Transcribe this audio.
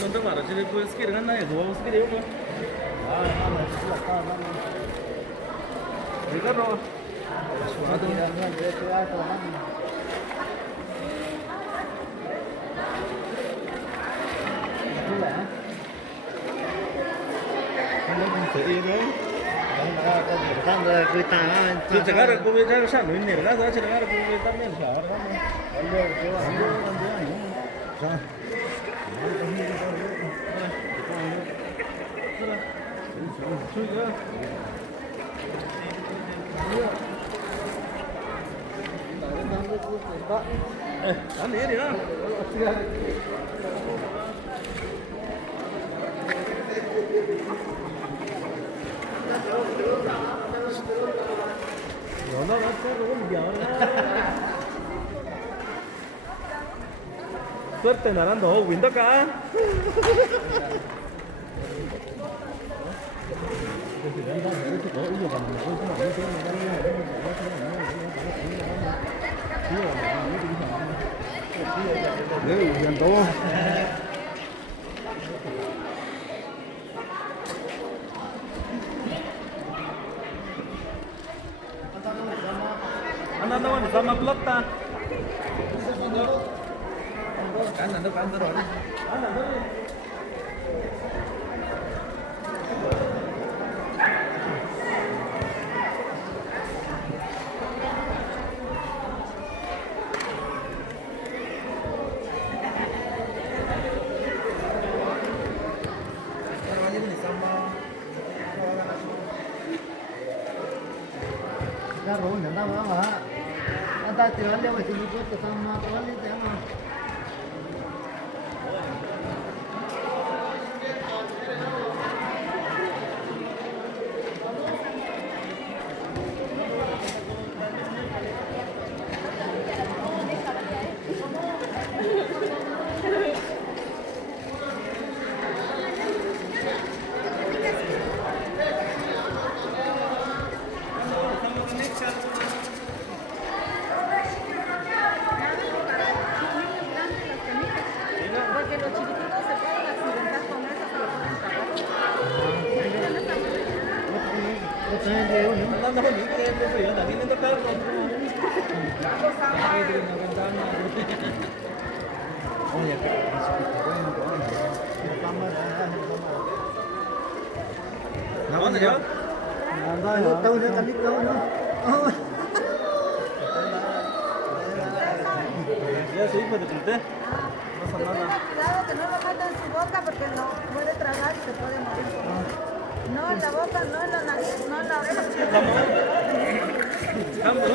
No te paras, si le puedes querer ganar eso, vamos a querer uno. Ricardo. Si se agarra el COVID, ya lo sabe, ni verdad, se agarra el COVID también, se agarra. Anh đi đi đó. Rồi nó có uống giờ đó. Suerte nadando, viendo acá. Ano naman sama plot ta. Kanan doon. Ya rồi nhận tao mà hả? Anh ta chỉ lấy về thì đi có tao mà tao lấy tiền mà. Nào anh nhớ. Tôi nữa cần đi đâu nữa. Ya sí, pues te conté. No pasa nada. Cuidado que no lo meta en su boca porque no puede tragar y se puede morir. No en la boca, no en la nariz, no en la oreja. Vamos.